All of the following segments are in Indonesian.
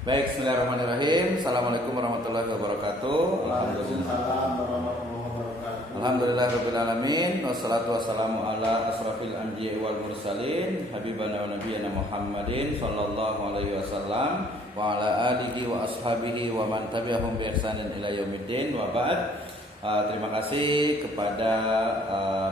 Baik, bismillahirrahmanirrahim. Assalamualaikum warahmatullahi wabarakatuh. Waalaikumsalam warahmatullahi wabarakatuh. Alhamdulillahirabbil alamin. Wassalatu wassalamu ala asrafil anbiya'i wal mursalin, habibana wa nabiyyina Muhammadin sallallahu alaihi wasallam wa ala alihi wa ashabihi wa man tabi'ahum bi ihsanin ila yaumiddin wa ba'd. Terima kasih kepada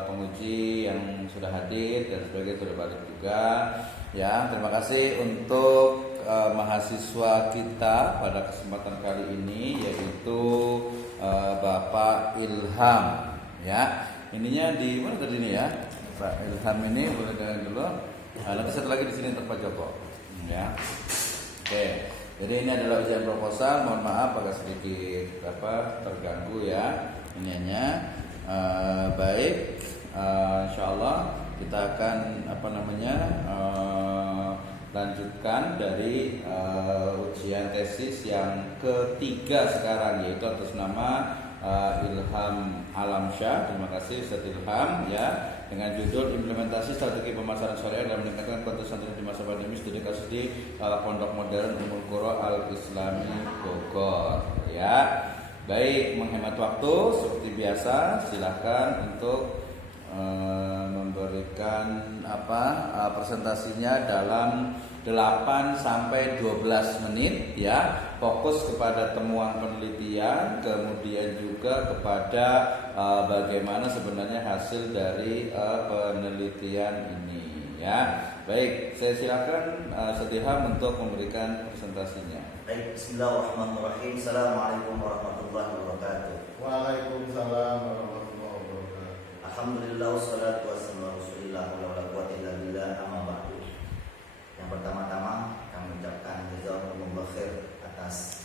penguji yang sudah hadir dan sebagian sudah balik juga. Ya, terima kasih untuk mahasiswa kita pada kesempatan kali ini, yaitu Bapak Ilham. Ya, ininya di mana tadi ini ya? Pak Ilham ini boleh dengar dulu. Nanti satu lagi di sini untuk Pak Joko. Ya, oke. Jadi ini adalah ujian proposal. Mohon maaf agak sedikit terganggu ya. Ininya baik. Insyaallah kita akan lanjutkan dari ujian tesis yang ketiga sekarang, yaitu atas nama Ilham Alamsyah. Terima kasih Ustaz Ilham ya, dengan judul implementasi strategi pemasaran syariah dalam meningkatkan kualitas santri di masa pandemi, studi kasus di Pondok Modern Ummul Qura Al Islami Bogor ya. Baik, menghemat waktu seperti biasa, silakan untuk memberikan presentasinya dalam 8 sampai 12 menit ya. Fokus kepada temuan penelitian, kemudian juga kepada bagaimana sebenarnya hasil dari penelitian ini ya. Baik, saya silakan Ilham untuk memberikan presentasinya. Baik, bismillahirrahmanirrahim. Assalamualaikum warahmatullahi wabarakatuh. Waalaikumsalam warahmatullahi wabarakatuh. Alhamdulillah wassalatu wassalamu ala Rasulillah wala quwwata illa billah, amma ba'du. Yang pertama-tama kami ucapkan jazakumullah khair atas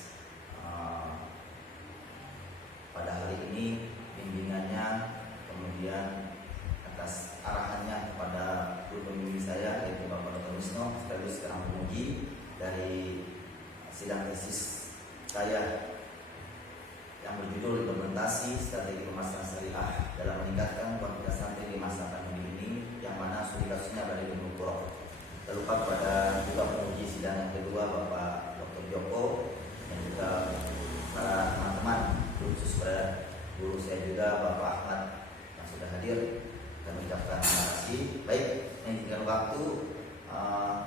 pada hari ini bimbingannya, kemudian atas arahannya kepada guru pembimbing saya, yaitu Bapak Dr. Wisno, sekaligus seorang penguji dari sidang tesis saya yang berjudul implementasi strategi pemasaran syariah dalam meningkatkan kualitas santri di masa pandemi ini, yang mana studi kasusnya dari Ummul Qura. Lalu kepada juga penguji sidang yang kedua Bapak Dr. Joko dan juga para teman-teman, khusus pada guru saya juga Bapak Ahmad yang sudah hadir, kami ucapkan terima kasih. Baik, menginginkan waktu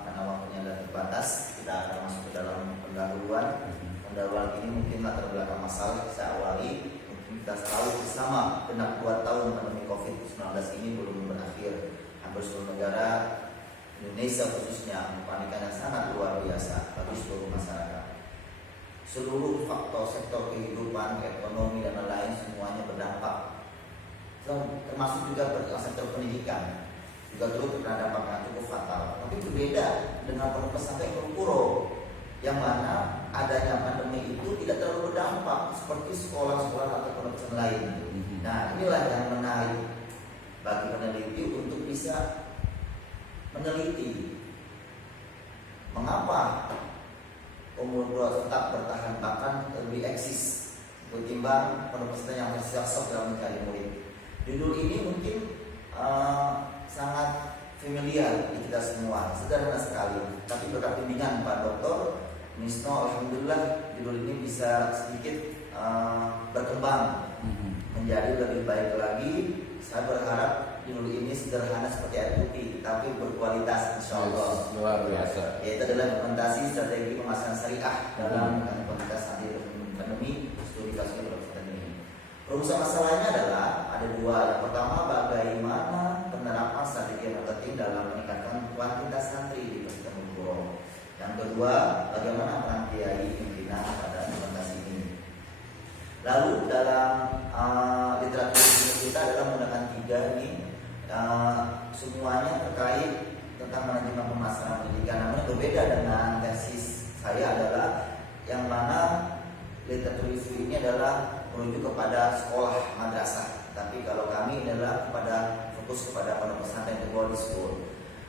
karena waktunya adalah terbatas, kita akan masuk ke dalam pendahuluan. Pendahuluan ini mungkin latar belakang masalah saya awali. Mungkin kita tahu bersama, genap 2 tahun pandemi COVID-19 ini belum berakhir. Hampir seluruh negara, Indonesia khususnya, kepanikan yang sangat luar biasa bagi seluruh masyarakat. Seluruh faktor sektor kehidupan, ekonomi dan lain-lain semuanya berdampak. Termasuk juga sektor pendidikan juga turut terkena dampak yang cukup fatal. Tapi berbeda dengan pondok pesantren Ummul Qura, yang mana adanya pandemi itu tidak terlalu berdampak seperti sekolah-sekolah atau pondok pesantren lain. Nah, inilah yang menarik bagi peneliti untuk bisa meneliti mengapa Ummul Qura tetap bertahan, bahkan lebih eksis ketimbang pondok pesantren yang tersiasat dalam mencari murid. Judul ini mungkin sangat familiar di kita semua, sederhana sekali, tapi berkat bimbingan Pak Dr. Wisno, alhamdulillah judul ini bisa sedikit berkembang menjadi lebih baik lagi. Saya berharap judul ini sederhana seperti air putih, tapi berkualitas insyaallah. Luar biasa. Yaitu adalah implementasi strategi pemasaran syariah dalam konteks anti pandemi studi kasus ini. Rumus masalahnya adalah ada 2. Yang pertama, bagaimana penerapan strategi marketing dalam meningkatkan kuantitas santri di pesantren Ummul Qura. Yang kedua, bagaimana peran kiai pimpinan pada implementasi ini. Lalu dalam literatur kita adalah menggunakan 3 ini, semuanya terkait tentang manajemen pemasaran pendidikan. Namun berbeda dengan tesis saya adalah yang mana literatur ini adalah merujuk kepada sekolah madrasah, tapi kalau kami adalah fokus kepada pondok pesantren The World School.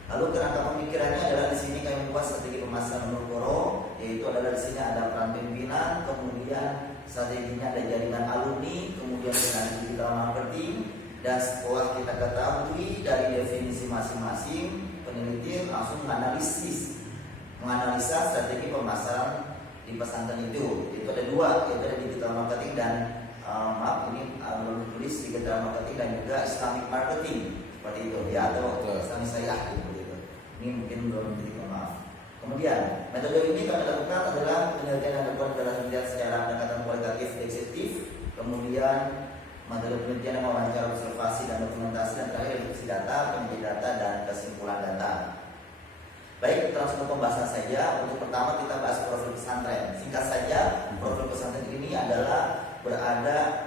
Lalu kerangka pemikirannya adalah di sini kami membuat strategi pemasaran Ummul Qura, yaitu adalah di sini ada peran pimpinan, kemudian strateginya ada jaringan alumni, kemudian dengan digital marketing, dan setelah kita ketahui dari definisi masing-masing, peneliti langsung menganalisa strategi pemasaran di pesantren itu ada dua, yaitu ada digital marketing dan maaf ini belum tulis digital marketing dan juga Islamic marketing seperti itu ya, atau Islamic syariah gitu. Ini mungkin belum ditulis, maaf. Kemudian metode ini kami lakukan adalah penelitian yang dilakukan adalah melihat secara pendekatan kualitatif eksekutif, kemudian metode penelitian yang mewawancara observasi dan dokumentasi, dan terakhir reduksi data, penelitian data dan kesimpulan data. Baik, kita langsung ke pembahasan saja. Untuk pertama kita bahas profil pesantren. Singkat saja, profil pesantren ini adalah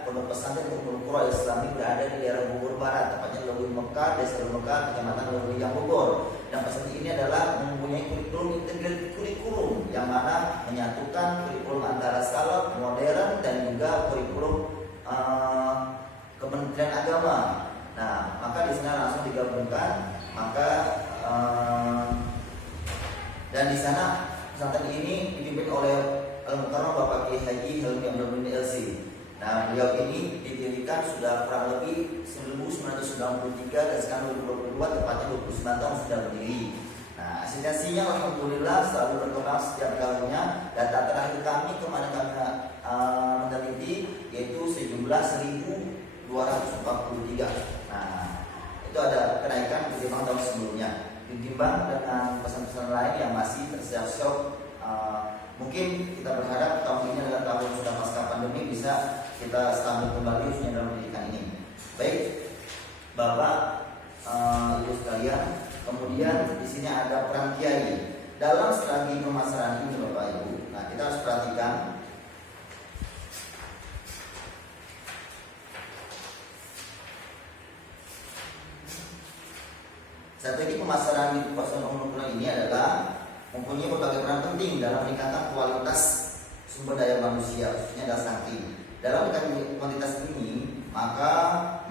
pondok pesantren Ummul Qura Islami berada di daerah Bogor Barat, tepatnya Lewui Mekar, Desa Mekar, Kecamatan Lewuyang Bogor. Dan pesantren ini adalah mempunyai kurikulum integrated kurikulum yang mana menyatukan kurikulum antara salaf, modern, dan juga kurikulum Kementerian Agama. Nah, maka di sana langsung digabungkan, dan di sana pesantren ini dipimpin oleh Al-Mukarram Bapak Kiai Haji Helmi Abdul LC. Nah, beliau ini didirikan sudah kurang lebih 1993 dan sekarang 2022, tepatnya 29 tahun sudah berdiri. Nah, asistensinya alhamdulillah selalu berkembang setiap tahunnya. Data terakhir kami kemana kami meneliti yaitu sejumlah 1.243. Nah, itu ada kenaikan ketimbang tahun sebelumnya. Ditimbang dengan pesan-pesan lain yang masih tersiap-siap. Mungkin kita berharap tahun ini adalah tahun sudah pasca pandemi bisa kita stabil kembali khususnya dalam pendidikan ini. Baik, Bapak, Ibu sekalian, kemudian di sini ada peran kiai dalam strategi pemasaran ini, Bapak Ibu. Nah, kita harus perhatikan. Strategi pemasaran di pasar Ummul Qura ini adalah mempunyai berbagai peran penting dalam meningkatkan kualitas sumber daya manusia, khususnya adalah santri. Dalam meningkatkan kualitas ini, maka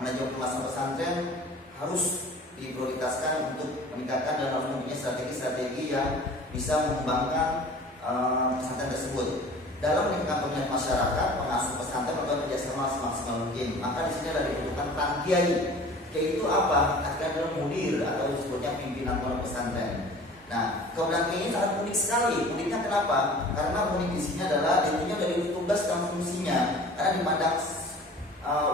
manajemen pemasaran pesantren harus diprioritaskan untuk meningkatkan dan mempunyai strategi-strategi yang bisa mengembangkan pesantren tersebut. Dalam meningkatkan peminat masyarakat, pengasuh pesantren melakukan kerjasama semaksimal mungkin. Maka di sini ada dibutuhkan peran kiai. Kiai itu apa? Artinya adalah mudir atau disebutnya pimpinan pondok pesantren. Nah, keberadaan ini sangat unik sekali. Uniknya kenapa? Karena unik di sini adalah dia dari tugas dan fungsinya. Karena dipandang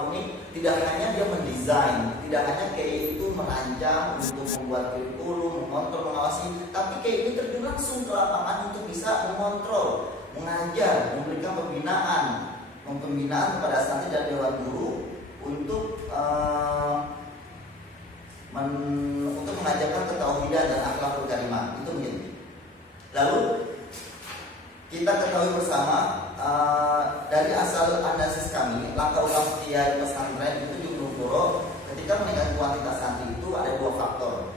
unik, tidak hanya dia mendesain, tidak hanya kiai itu merancang untuk membuat kurikulum, mengontrol, mengawasi, tapi kiai ini terjun langsung ke lapangan untuk bisa mengontrol, mengajar, memberikan pembinaan kepada santri dan dewan guru untuk mengajarkan ketauhidan dan akhlakul karimah. Itu mungkin. Lalu kita ketahui bersama dari asal analisis kami, langkah utama kiai pesantren itu di Ummul Qura ketika meningkatkan kuantitas santri itu ada dua faktor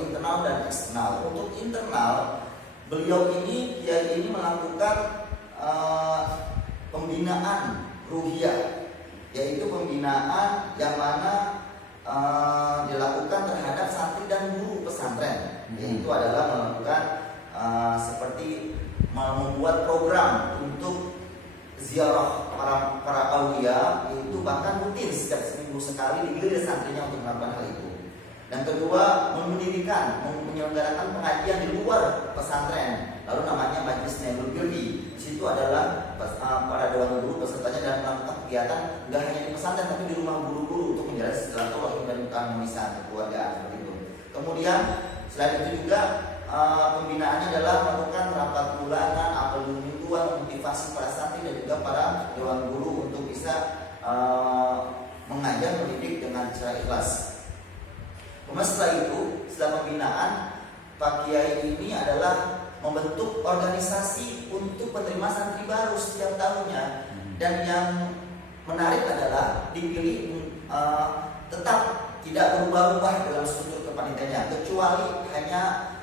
internal dan eksternal. Untuk internal, beliau ini kiai ini melakukan pembinaan ruhiyah, yaitu pembinaan yang mana dilakukan terhadap santri dan guru pesantren. Yaitu adalah melakukan seperti membuat program untuk ziarah para aulia, itu bahkan rutin setiap seminggu sekali digilir santrinya untuk melakukan hal itu. Dan kedua, menyelenggarakan pengajian di luar pesantren, lalu namanya Majlis Nailul Birri. Di situ adalah para dewan guru pesertanya dan melakukan kegiatan tidak hanya di pesantren tapi di rumah guru-guru untuk menjalin silaturahim dan keharmonisan kekeluargaan seperti itu. Kemudian selain itu juga pembinaannya adalah melakukan rapat bulanan atau mingguan motivasi para santri dan juga para dewan guru untuk bisa mengajar mendidik dengan cara ikhlas. Kemudian setelah itu, setelah pembinaan, Pak Kiai ini adalah membentuk organisasi untuk penerima santri baru setiap tahunnya. Dan yang menarik adalah dipilih tetap tidak berubah-ubah dalam struktur kepanitiaannya, kecuali hanya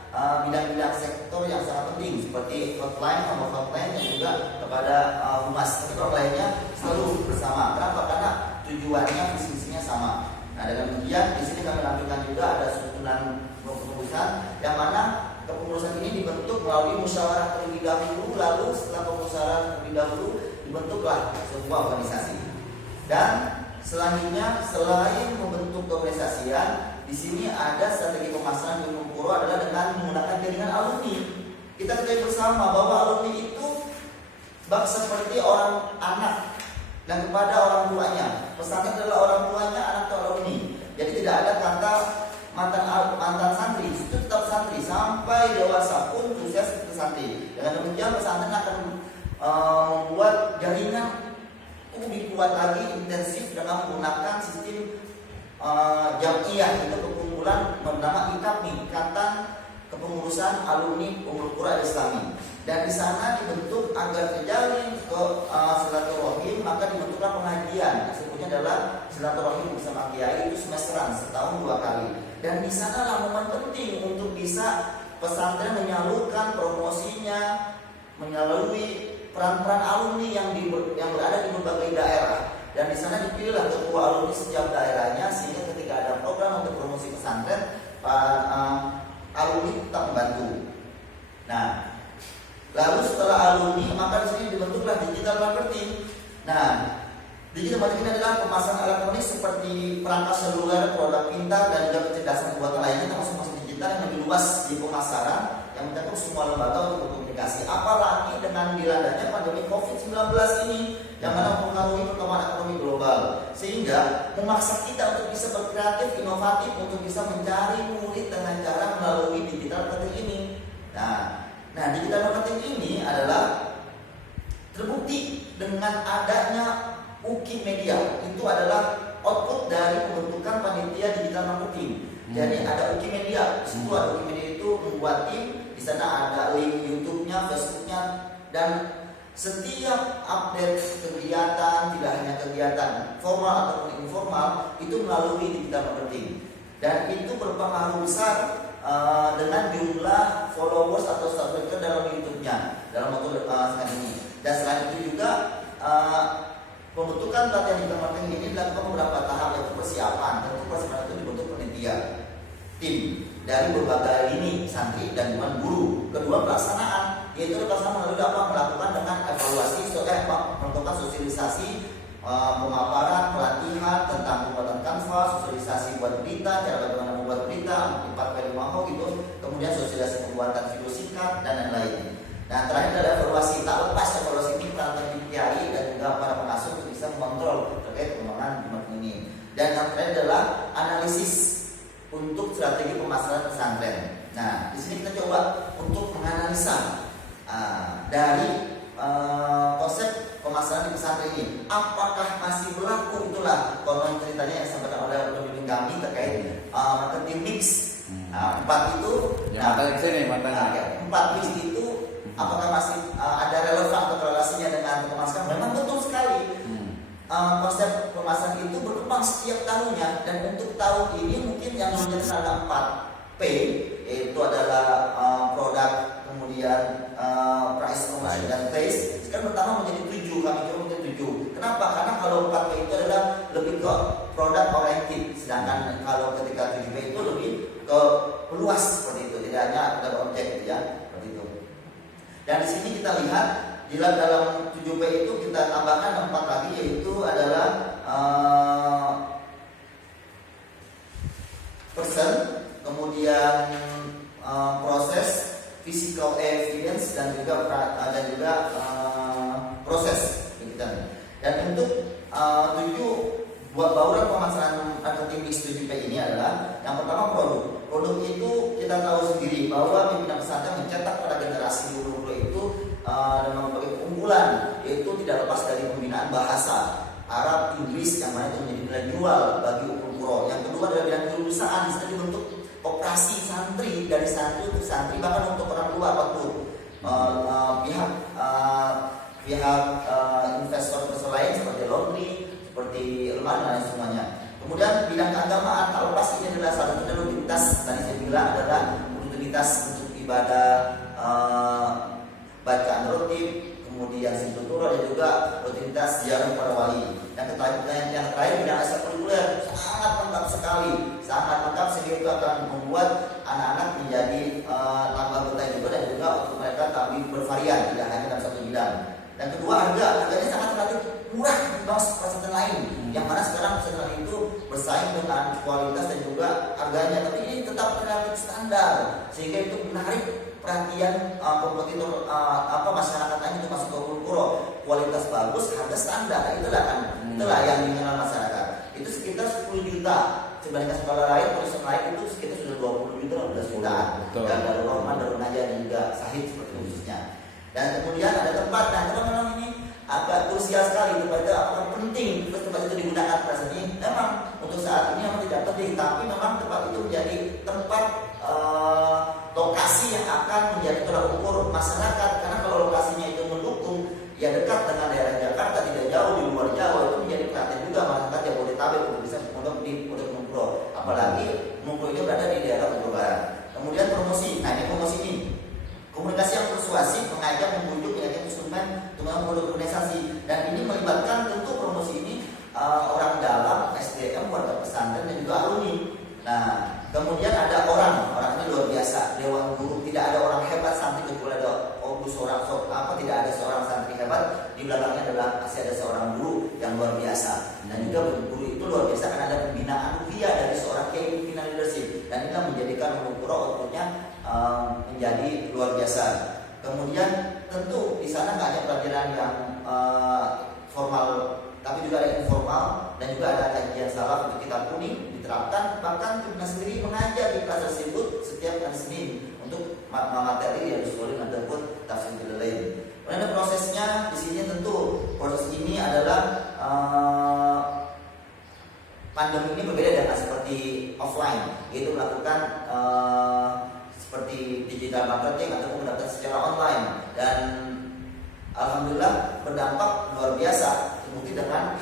bidang-bidang sektor yang sangat penting seperti hotline, nomor hotline dan juga kepada humas. Tapi kalau lainnya selalu bersama. Kenapa? Karena tujuannya, visi-misinya sama. Nah, dengan demikian di sini kami lampirkan juga ada susunan kepengurusan yang mana kepengurusan ini dibentuk melalui musyawarah terlebih dahulu, lalu setelah pemusyawarah terlebih dahulu dibentuklah sebuah organisasi. Dan selanjutnya selain membentuk keorganisasian, di sini ada strategi pemasaran di Ummul Qura adalah dengan menggunakan jaringan alumni. Kita ketahui bersama bahwa alumni itu bak seperti orang anak dan kepada orang tuanya. Pesantren adalah orang tuanya anak atau alumni. Jadi tidak ada kata mantan santri, itu tetap santri sampai dewasa pun sukses itu santri. Dengan demikian pesantren akan membuat jaringan lebih kuat lagi, intensif dengan menggunakan sistem jamiah, itu perkumpulan bernama IKAPMI, Ikatan Kepengurusan Alumni Ummul Qura Islami. Dan di sana dibentuk agar terjalin ke silaturahim, maka dibentuklah pengajian. Sebutnya adalah silaturahim bersama kiai, itu semesteran, setahun 2 kali. Dan di sana momen penting untuk bisa pesantren menyalurkan promosinya melalui peran-peran alumni yang berada di berbagai daerah. Dan di sana dipilihlah ketua alumni setiap daerahnya, sehingga ketika ada program untuk promosi pesantren, alumni tetap membantu. Nah, lalu setelah alumni, maka di sini dibentuklah digital marketing. Nah, digital marketing adalah pemasaran elektronik seperti perangkat seluler, produk pintar, dan juga kecerdasan buatan lainnya, termasuk digital yang lebih luas di pemasaran yang mencakup semua lembaga untuk berkomunikasi. Apalagi dengan dilandanya pandemi COVID-19 ini yang mana mempengaruhi perkembangan ekonomi global, sehingga memaksa kita untuk bisa berkreatif, inovatif untuk bisa mencari murid dengan cara melalui digital marketing ini. Nah, digital marketing ini adalah terbukti dengan adanya UKI Media. Itu adalah output dari pembentukan panitia digital marketing. Jadi ada UKI Media. Di situ ada UKI Media itu membuat tim. Di sana ada link YouTube-nya, Facebook-nya, dan setiap update kegiatan, tidak hanya kegiatan formal ataupun informal, itu melalui digital marketing. Dan itu berpengaruh besar dengan jumlah followers atau subscriber dalam YouTube-nya dalam waktu saat ini. Dan selain itu juga pembentukan pelatihan digital marketing ini dilakukan beberapa tahap, yaitu persiapan. Tentu persiapan itu dibentuk panitia tim dari berbagai lini santri dan guru. Kedua, pelaksanaan, yaitu pelaksanaan melalui apa? Melakukan dengan evaluasi, melakukan sosialisasi, pemaparan, pelatihan tentang pembuatan kanvas, sosialisasi buat berita, cara bagaimana membuat berita 4x5 gitu, kemudian sosialisasi pembuatan video singkat dan lain-lain. Nah, terakhir adalah evaluasi. Tak lepas evaluasi ini peran kiai dan juga para pengasuh untuk bisa mengontrol terkait pengembangan marketing ini. Dan yang terakhir adalah analisis untuk strategi pemasaran pesantren. Nah, di sini kita coba untuk menganalisa dari konsep pemasaran di pesantren ini, apakah masih berlaku? Itulah konon ceritanya yang disampaikan oleh pembimbing kami terkait marketing mix. 4 itu. Empat mix itu apakah masih ada relevan atau relasinya dengan pemasaran? Memang betul sekali. Konsep pemasaran itu berkembang setiap tahunnya, dan untuk tahun ini mungkin yang menjadi ada 4P, yaitu adalah produk, kemudian price, promotion, dan place. Sekarang pertama menjadi 7, kami coba menjadi 7. Kenapa? Karena kalau 4P itu adalah lebih ke product oriented, sedangkan kalau ketika 7P itu lebih ke luas seperti itu, tidak hanya pada objek, ya, seperti itu. Dan di sini kita lihat dalam 7P itu kita tambahkan 4 lagi, yaitu adalah person, kemudian proses, physical evidence, dan juga proses. Dan untuk 7 buat bauran pemasaran marketing mix 7P ini adalah yang pertama produk. Produk itu kita tahu sendiri bahwa pimpinan pesantren mencetak pada generasi dulu itu dengan berbagai keunggulan, yaitu tidak lepas dari pembinaan bahasa Arab, Inggris, yang mana itu menjadi nilai jual bagi Ummul Qura. Yang kedua adalah bidang kewirausahaan. Di sana dibentuk operasi santri, dari santri untuk santri, bahkan untuk orang tua, waktu pihak investor lain seperti laundry, seperti lemari, dan semuanya. Kemudian bidang keagamaan, tak lepas ini adalah salah satu rutinitas, tadi saya bilang adalah rutinitas untuk ibadah, bacaan rutin, kemudian sintutura, dan juga rutinitas ziarah para wali. Yang terakhir bidang ekstrakurikuler sangat lengkap sekali, sangat lengkap, sehingga itu akan membuat anak-anak menjadi tambah betah juga, dan juga untuk mereka tampil bervarian, tidak hanya dalam satu bidang. Dan kedua, harganya sangat relatif murah dibanding pesantren lain, yang mana sekarang pesantren itu bersaing dengan kualitas dan juga harganya, tapi ini tetap relatif standar, sehingga itu menarik perhatian kompetitor masyarakat lain untuk masuk ke Ummul Puro, kualitas bagus, harga standar. Nah, itulah yang dikenal masyarakat. Itu sekitar 10 juta. Dibandingkan sekolah lain, proses lain itu sekitar sudah 20 juta, 15 jutaan. Dan Darul Rahman, Darul Najah dan juga Sahid seperti khususnya. Dan kemudian ada tempat, nah teman-teman ini agak krusial sekali, tempat itu apakah penting tempat itu digunakan rasanya. Memang untuk saat ini memang tidak penting, tapi memang tempat itu menjadi tempat lokasi yang akan menjadi tolak ukur masyarakat. Karena kalau lokasinya itu mendukung, ya dekat dengan daerah Jakarta, tidak jauh di luar Jawa, itu menjadi perhatian juga masyarakat Jabodetabek untuk bisa pondok di Pondok Mumpro. Apalagi Mumpro itu berada di daerah Bogor Barat. Kemudian promosi, nah ini promosi ini komunikasi yang persuasif, mengajak, membujuk, meyakinkan konsumen untuk produk organisasi. Dan ini melibatkan tentu promosi ini orang dalam, SDM, warga pesantren dan juga alumni. Nah, kemudian ada orang ini luar biasa, Dewan Guru. Tidak ada orang hebat santri kecuali ada tidak ada seorang santri hebat, di belakangnya adalah masih ada seorang guru yang luar biasa. Dan juga guru itu luar biasa karena ada pembinaan rupiah dari seorang kiai pimpinan leadership. Dan ini menjadikan Mumpuro outputnya menjadi luar biasa. Kemudian tentu di sana nggak hanya pelajaran yang formal, tapi juga ada informal dan juga ada kajian salaf untuk kitab kuning diterapkan. Bahkan pimpinan sendiri mengajar di kelas tersebut setiap hari Senin untuk materi yang disuruh ataupun tafsir lain. Kemudian ada prosesnya di sini, tentu proses ini adalah pandemi ini berbeda dengan seperti offline, yaitu melakukan seperti digital marketing ataupun mendapatkan secara online. Dan alhamdulillah berdampak luar biasa, terbukti dengan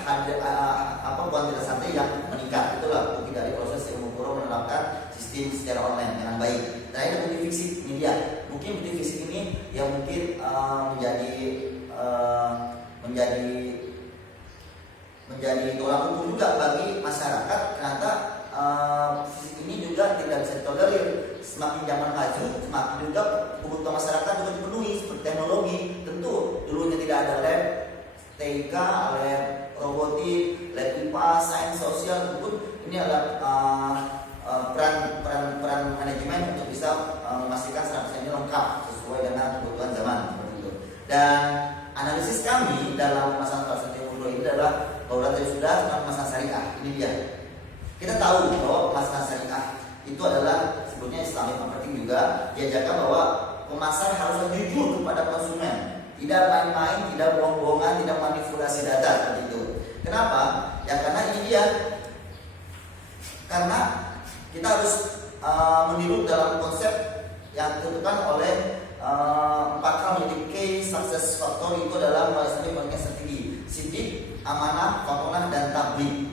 kuantitas santri yang meningkat. Itulah bukti dari proses Ilmu Puro menerapkan sistem secara online dengan baik. Nah, ini bukti fisik ini dia. Mungkin bukti fisik ini yang mungkin menjadi tolak ukur juga bagi masyarakat. Ternyata fisik ini juga tidak bisa ditolerir. Semakin zaman maju, semakin juga kebutuhan masyarakat juga dipenuhi seperti teknologi. Tentu dulunya tidak ada lab TK, lab robotik, lab IPA, sains sosial, pun ini adalah peran manajemen untuk bisa memastikan 100% ini lengkap sesuai dengan kebutuhan zaman seperti itu. Dan analisis kami dalam masalah Mumpro ini adalah bahwa tadi sudah tentang masalah syariah. Ini dia. Kita tahu bahwa masalah syariah itu adalah sebetulnya Islamic marketing juga diajarkan bahwa pemasaran harus jujur kepada konsumen, tidak main-main, tidak bohong-bohongan, tidak manipulasi data seperti itu. Kenapa? Ya karena ini dia. Karena kita harus meniru dalam konsep yang ditentukan oleh 4 hal menjadi key success factor. Itu adalah Islamic marketing strategi: sidik, amanah, fatonah, dan tabligh.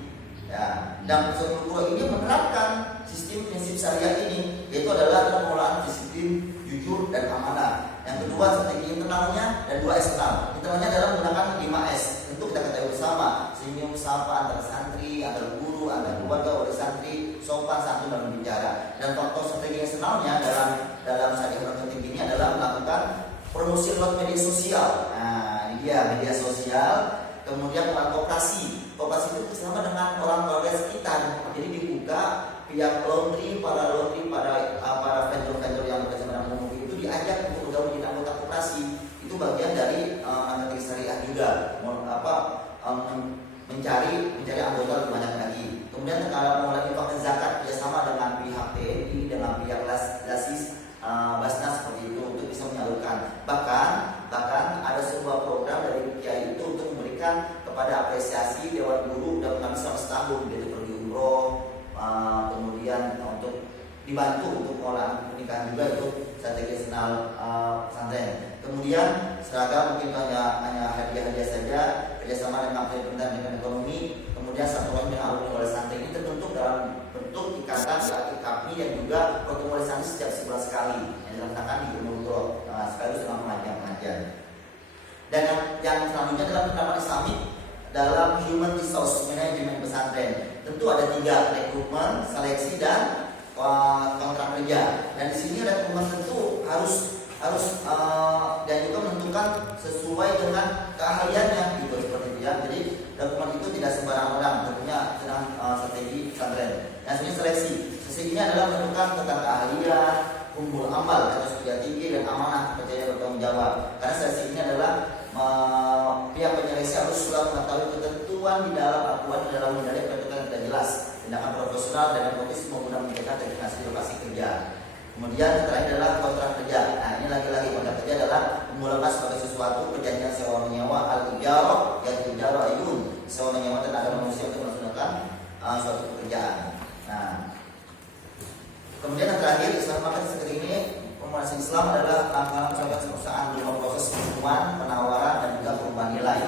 Ya, dan Mumpro ini menerapkan sistem prinsip syariah ini, yaitu adalah pengelolaan disiplin, jujur, dan amanah. Yang kedua, strategi internalnya, dan 2 eksternal. Internalnya adalah menggunakan 5S. Tentu kita ketahui bersama, senyum, sapa antara santri, antara guru, antara keluarga, oleh santri, sopan, santun, dan berbicara. Dan faktor strategi eksternalnya dalam syariah marketing ini adalah melakukan promosi lewat media sosial. Nah, ini dia media sosial. Kemudian koperasi itu bersama dengan orang keluarga sekitar. Jadi dibuka pihak laundry, para vendor-vendor yang bekerja dengan umum itu diajak untuk bergabung menjadi anggota koperasi. Itu bagian dari marketing syariah juga. Mencari anggota lebih banyak lagi. Kemudian kalau pengelolaan infak dan zakat kerjasama dengan pihak TNI, dengan pihak Dasis, Basnas seperti itu untuk bisa menyalurkan. Bahkan ada sebuah program dari Kiai itu untuk memberikan kepada apresiasi Dewan Guru dan kami selama setahun, yaitu pergi umroh, kemudian untuk dibantu untuk pengolahan pernikahan juga, itu strategi nasional pesantren. Kemudian seragam mungkin hanya hadiah-hadiah saja, kerjasama dengan Kementerian Pendidikan Ekonomi. Kemudian satuan dengan alumni oleh santri ini terbentuk dalam bentuk ikatan kami yang juga pertemuan santri setiap sebulan sekali yang dilaksanakan di Mumpro sekaligus dengan pengajar. Dan yang selanjutnya adalah penerapan Islamik dalam human resource management pesantren. Tentu ada 3: rekrutmen, seleksi, dan kontrak kerja. Dan di sini rekrutmen tentu harus dan juga menentukan sesuai dengan keahliannya gitu, seperti itu ya. Jadi rekrutmen itu tidak sembarang orang, tentunya dengan strategi pesantren. Dan sebenarnya seleksinya adalah menentukan tentang keahlian, tumbuh amal atau sudah tinggi dan amanah percaya bertanggung jawab. Karena seleksi ini adalah pihak penyeleksi harus sudah mengetahui ketentuan di dalam acuan di dalam menilai ketentuan yang tidak jelas. Tindakan profesional dan profesional menggunakan menjaga verifikasi lokasi kerja. Kemudian terakhir adalah kontrak kerja. Nah ini lagi-lagi kontrak kerja adalah memulakan sebagai sesuatu perjanjian sewa menyewa al-ijarah yang ijarah ayun sewa menyewa tenaga manusia untuk melaksanakan suatu pekerjaan. Nah kemudian yang terakhir Islam maka seperti ini pemanasan Islam adalah langkah-langkah perusahaan dalam proses pembukuan, penawaran dan juga perubahan nilai.